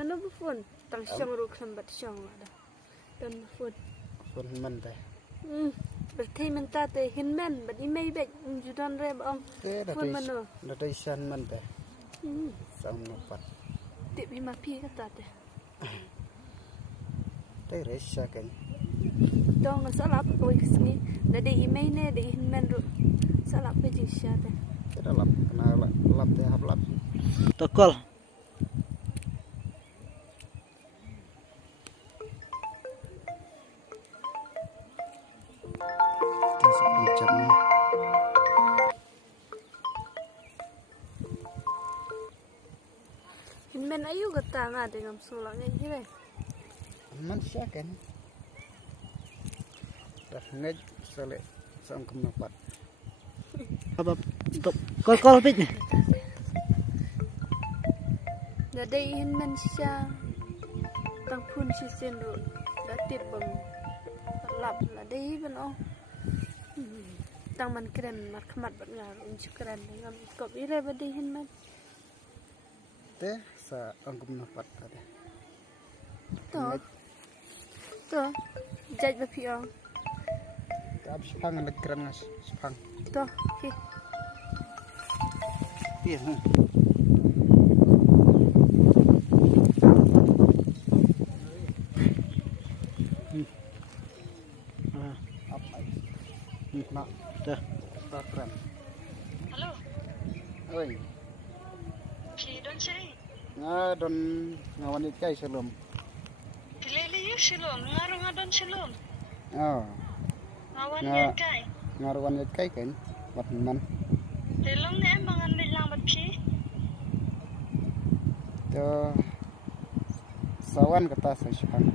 mana bufun tang siang ruk sambat siang ada dan bufun phun mình thế bật thay mình ta te hin men bật email bạch judan re bong thế phun mana là đây san mình thế xong nó bắt tiệp hi ma phi cái ta te đây rồi sao cái dong nó salap oi kisni da de email ne de hin men ruk salap ke jing sia te cái đó lặp thế hấp lặp tokol hin men ayu gata nga de ngam sulak ngai hi mình sẽ cái dah ngay sale xong không nó bắt apa kol pit da de hin men sia tang phun si sen ruk da tiệp bang lap la de ban ong tang man kren mat khmat bat nga ung kren ngam kop ire ba de hin men thế sa ông cũng nó bắt rồi to jaj ba pi ong ab sepang ada keren ngas sepang to ki iya nak dah keren halo oi ki don sei ngadon ngawan ikai sebelum pilele yu silom ngaru ngadon silom oh ngawan yan kai ngaruan ikai kan wat man telong ne mangan bilang bat ki to sawan kata sa sepang